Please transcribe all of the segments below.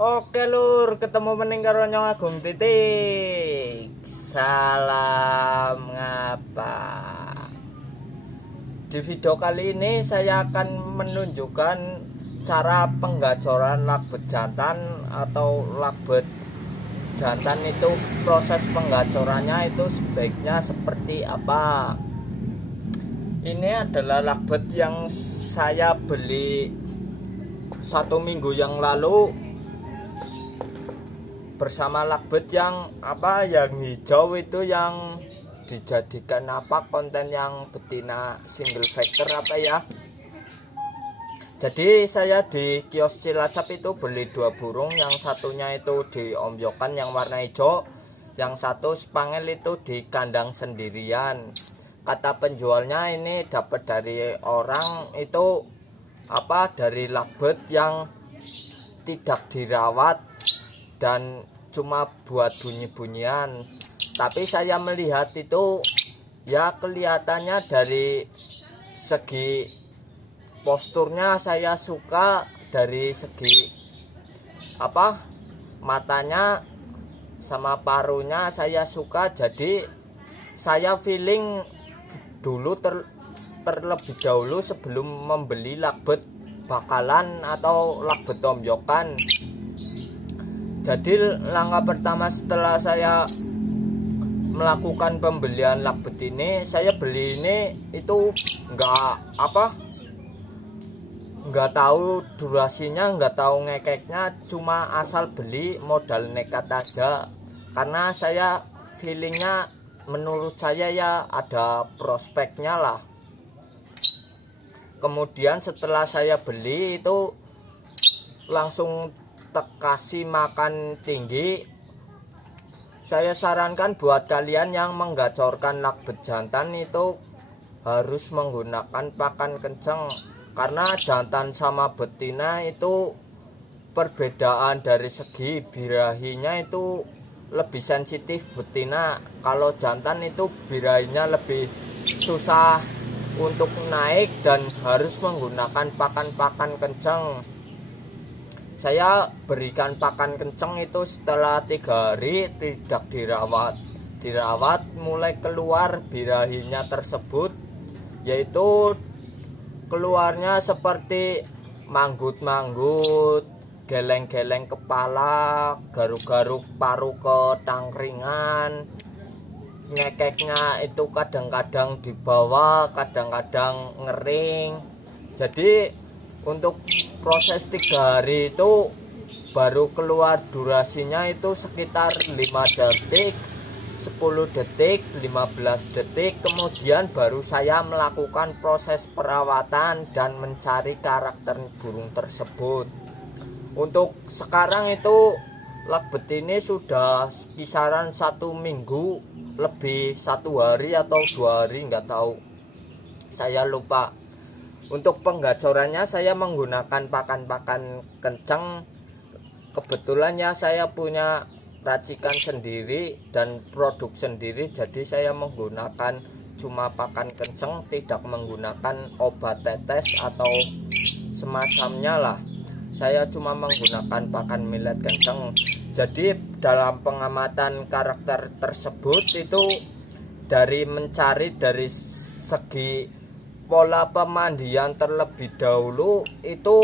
Oke lur, ketemu meneng karo Nyong Agung Titik. Salam ngapa. Di video kali ini saya akan menunjukkan cara penggacoran lakbet jantan atau lakbet jantan itu proses penggacorannya itu sebaiknya seperti apa. Ini adalah lakbet yang saya beli 1 minggu yang lalu bersama lakbet yang hijau itu yang dijadikan konten yang betina single factor jadi saya di kios Cilacap itu beli 2 burung, yang satunya itu di ombyokan yang warna hijau, yang satu spangel itu di kandang sendirian. Kata penjualnya ini dapat dari orang itu dari lakbet yang tidak dirawat dan cuma buat bunyi-bunyian. Tapi saya melihat itu ya kelihatannya dari segi posturnya saya suka, dari segi matanya sama paruhnya saya suka. Jadi saya feeling dulu terlebih dahulu sebelum membeli lakbet bakalan atau lakbet ombyokan. Jadi langkah pertama setelah saya melakukan pembelian lakbet ini, saya beli ini itu nggak tahu durasinya, nggak tahu ngekeknya, cuma asal beli modal nekat aja. Karena saya feelingnya, menurut saya ya ada prospeknya lah. Kemudian setelah saya beli itu langsung kasih makan tinggi. Saya sarankan buat kalian yang menggacorkan lakbet jantan itu harus menggunakan pakan kenceng, karena jantan sama betina itu perbedaan dari segi birahinya itu lebih sensitif betina. Kalau jantan itu birahinya lebih susah untuk naik dan harus menggunakan pakan kenceng. Saya berikan pakan kenceng itu setelah 3 hari tidak dirawat mulai keluar birahinya tersebut, yaitu keluarnya seperti manggut-manggut, geleng-geleng kepala, garuk-garuk paru ke tangkringan, ngekeknya itu kadang-kadang di bawah, kadang-kadang ngering. Jadi untuk proses 3 hari itu baru keluar durasinya itu sekitar 5 detik, 10 detik, 15 detik. Kemudian baru saya melakukan proses perawatan dan mencari karakter burung tersebut. Untuk sekarang itu lakbet ini sudah kisaran 1 minggu lebih, 1 hari atau 2 hari, nggak tahu, saya lupa. Untuk penggacorannya saya menggunakan pakan kencang. Kebetulan ya saya punya racikan sendiri dan produk sendiri, jadi saya menggunakan cuma pakan kencang, tidak menggunakan obat tetes atau semacamnya lah. Saya cuma menggunakan pakan millet kencang. Jadi dalam pengamatan karakter tersebut itu dari mencari dari segi pola pemandian terlebih dahulu. Itu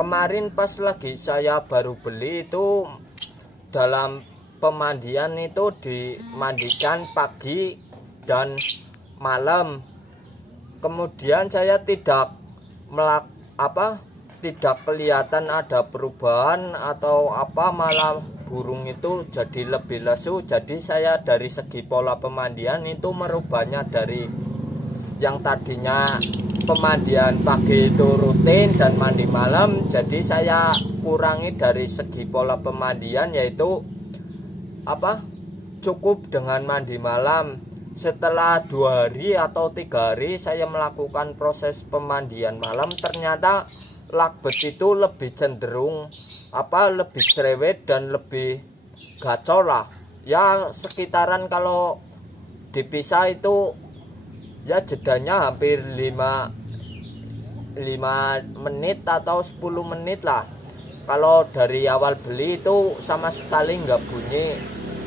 kemarin pas lagi saya baru beli itu dalam pemandian itu dimandikan pagi dan malam. Kemudian saya tidak kelihatan ada perubahan atau malah burung itu jadi lebih lesu. Jadi saya dari segi pola pemandian itu merubahnya dari yang tadinya pemandian pagi itu rutin dan mandi malam, jadi saya kurangi dari segi pola pemandian, yaitu cukup dengan mandi malam. Setelah 2 hari atau 3 hari saya melakukan proses pemandian malam, ternyata lakbet itu lebih cenderung lebih cerewet dan lebih gacor lah ya. Sekitaran kalau dipisah itu ya jedanya hampir 5 menit atau 10 menit lah. kalau dari awal beli itu sama sekali nggak bunyi.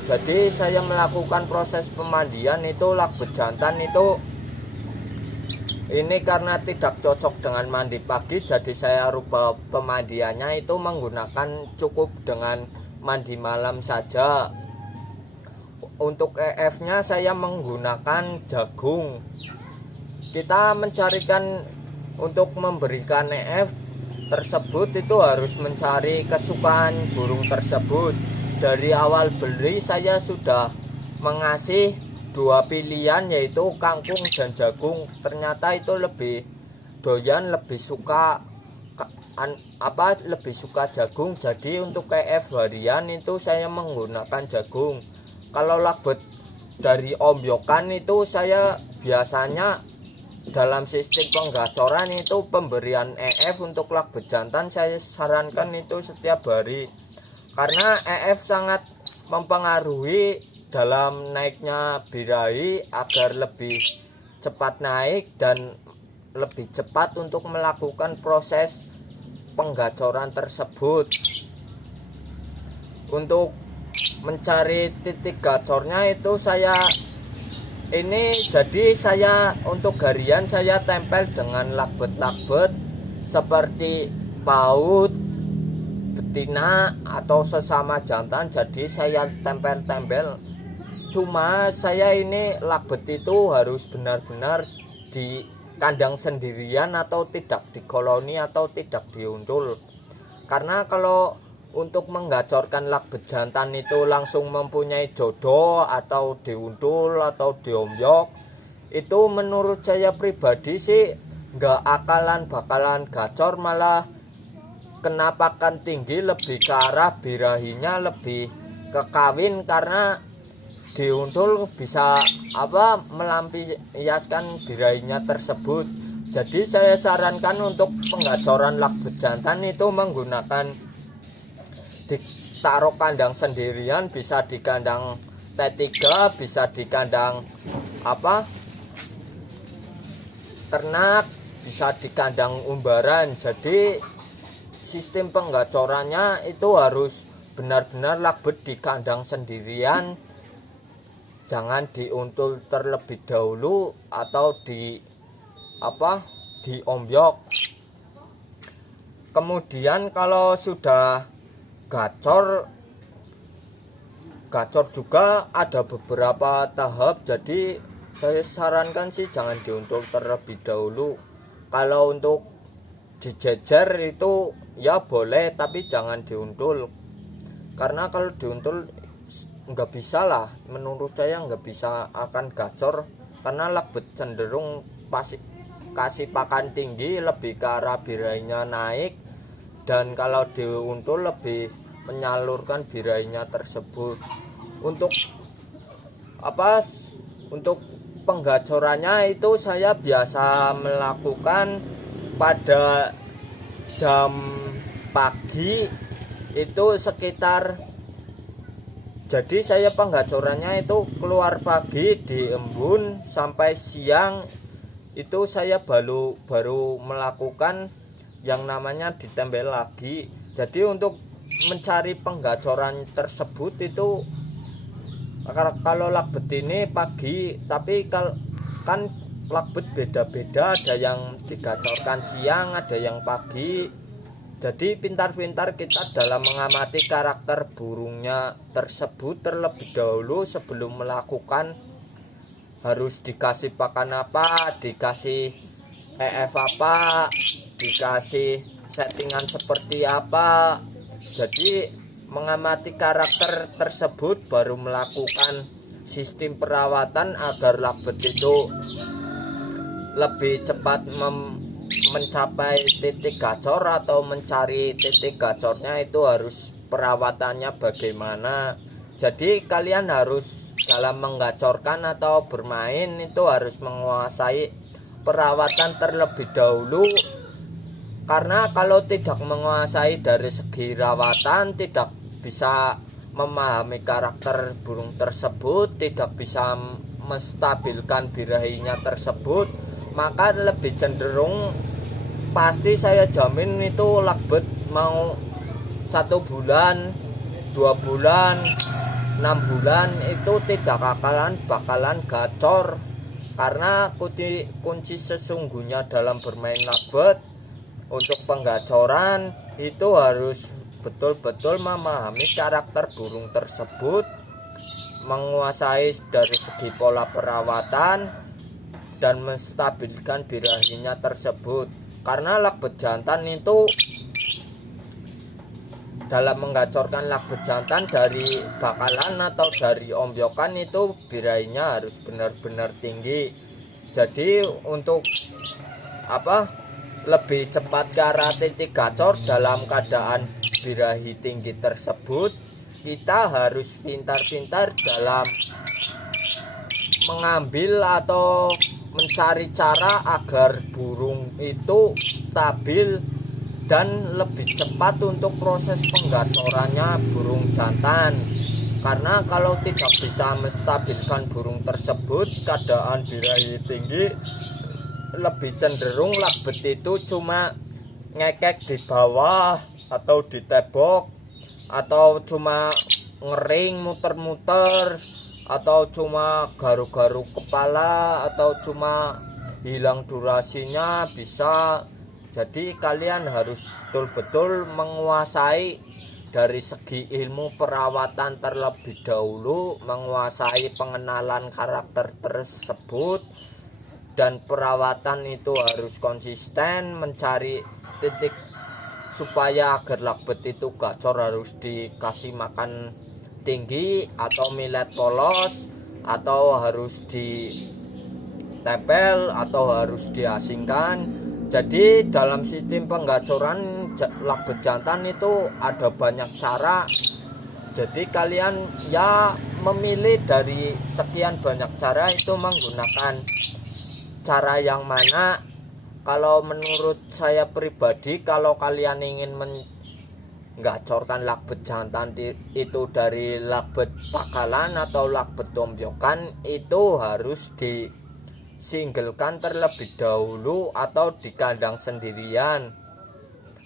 Jadi saya melakukan proses pemandian itu lakbet jantan itu ini karena tidak cocok dengan mandi pagi, jadi saya rubah pemandiannya itu menggunakan cukup dengan mandi malam saja. Untuk EF-nya saya menggunakan jagung. Kita mencarikan untuk memberikan EF tersebut itu harus mencari kesukaan burung tersebut. Dari awal beli saya sudah mengasih dua pilihan, yaitu kangkung dan jagung. Ternyata itu lebih doyan, lebih suka lebih suka jagung. Jadi untuk KF harian itu saya menggunakan jagung. Kalau lakbet dari ombyokan itu saya biasanya dalam sistem penggacoran itu pemberian EF untuk lakbet jantan saya sarankan itu setiap hari, karena EF sangat mempengaruhi dalam naiknya birahi agar lebih cepat naik dan lebih cepat untuk melakukan proses penggacoran tersebut. Untuk mencari titik gacornya itu saya untuk harian saya tempel dengan lakbet-lakbet seperti paut, betina atau sesama jantan, jadi saya tempel-tempel. Cuma saya ini lakbet itu harus benar-benar di kandang sendirian atau tidak di koloni atau tidak diuntul. Karena kalau untuk menggacorkan lakbet jantan itu langsung mempunyai jodoh atau diuntul atau diombyok, itu menurut saya pribadi sih nggak bakalan gacor, malah kena pakan tinggi, lebih ke arah birahinya lebih ke kawin, karena diuntul bisa melampiaskan birahinya tersebut. Jadi saya sarankan untuk penggacoran lakbet jantan itu menggunakan ditaruh kandang sendirian, bisa di kandang T3, bisa di kandang ternak, bisa di kandang umbaran. Jadi sistem penggacorannya itu harus benar-benar lakbet di kandang sendirian, jangan diuntul terlebih dahulu atau diombyok. Kemudian kalau sudah gacor juga ada beberapa tahap, jadi saya sarankan sih jangan diuntul terlebih dahulu. Kalau untuk dijejer itu ya boleh, tapi jangan diuntul, karena kalau diuntul nggak bisa lah, menurut saya nggak bisa akan gacor, karena lakbet cenderung pasti kasih pakan tinggi, lebih ke arah birahinya naik, dan kalau diuntul lebih menyalurkan birahinya tersebut. Untuk penggacorannya itu saya biasa melakukan pada jam pagi itu sekitar, jadi saya penggacorannya itu keluar pagi di embun sampai siang itu saya baru melakukan yang namanya ditempel lagi. Jadi untuk mencari penggacoran tersebut itu kalau lakbet ini pagi, tapi kan lakbet beda-beda, ada yang digacorkan siang, ada yang pagi. Jadi pintar-pintar kita dalam mengamati karakter burungnya tersebut terlebih dahulu sebelum melakukan, harus dikasih pakan apa, dikasih EF apa, dikasih settingan seperti apa. Jadi mengamati karakter tersebut baru melakukan sistem perawatan agar lakbet itu lebih cepat mencapai titik gacor atau mencari titik gacornya. Itu harus perawatannya bagaimana. Jadi kalian harus dalam menggacorkan atau bermain itu harus menguasai perawatan terlebih dahulu, karena kalau tidak menguasai dari segi rawatan, tidak bisa memahami karakter burung tersebut, tidak bisa menstabilkan birahinya tersebut, maka lebih cenderung pasti saya jamin itu lakbet mau 1 bulan, 2 bulan, 6 bulan itu tidak bakalan gacor, karena kunci sesungguhnya dalam bermain lakbet untuk penggacoran itu harus betul-betul memahami karakter burung tersebut, menguasai dari segi pola perawatan dan menstabilkan birahinya tersebut. Karena lakbet jantan itu dalam menggacorkan lakbet jantan dari bakalan atau dari ombyokan itu birahinya harus benar-benar tinggi. Jadi untuk lebih cepat ke arah titik gacor dalam keadaan birahi tinggi tersebut, kita harus pintar-pintar dalam mengambil atau mencari cara agar burung itu stabil dan lebih cepat untuk proses penggacorannya burung jantan. Karena kalau tidak bisa menstabilkan burung tersebut, keadaan birahi tinggi, lebih cenderung lakbet itu cuma ngekek di bawah atau di tebok, atau cuma ngering muter-muter, atau cuma garu-garu kepala, atau cuma hilang durasinya bisa. Jadi kalian harus betul-betul menguasai dari segi ilmu perawatan terlebih dahulu, menguasai pengenalan karakter tersebut, dan perawatan itu harus konsisten, mencari titik supaya agar lakbet itu gacor harus dikasih makan tinggi atau millet polos, atau harus ditempel, atau harus diasingkan. Jadi dalam sistem penggacoran lakbet jantan itu ada banyak cara. Jadi kalian ya memilih dari sekian banyak cara itu menggunakan cara yang mana. Kalau menurut saya pribadi, kalau kalian ingin menggacorkan lakbet jantan itu dari lakbet bakalan atau lakbet ombyokan, itu harus disinggelkan terlebih dahulu atau di kandang sendirian.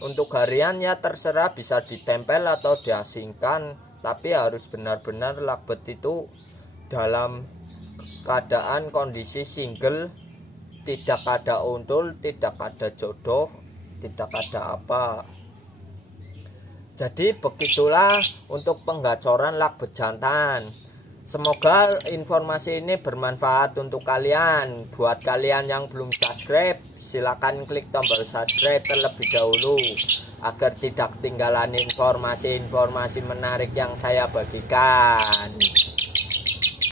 Untuk harian ya terserah, bisa ditempel atau diasingkan, tapi harus benar-benar lakbet itu dalam keadaan kondisi single, tidak ada untul, tidak ada jodoh, tidak ada apa. Jadi begitulah untuk penggacoran lakbet jantan. Semoga informasi ini bermanfaat untuk kalian. Buat kalian yang belum subscribe, silakan klik tombol subscribe terlebih dahulu agar tidak ketinggalan informasi-informasi menarik yang saya bagikan.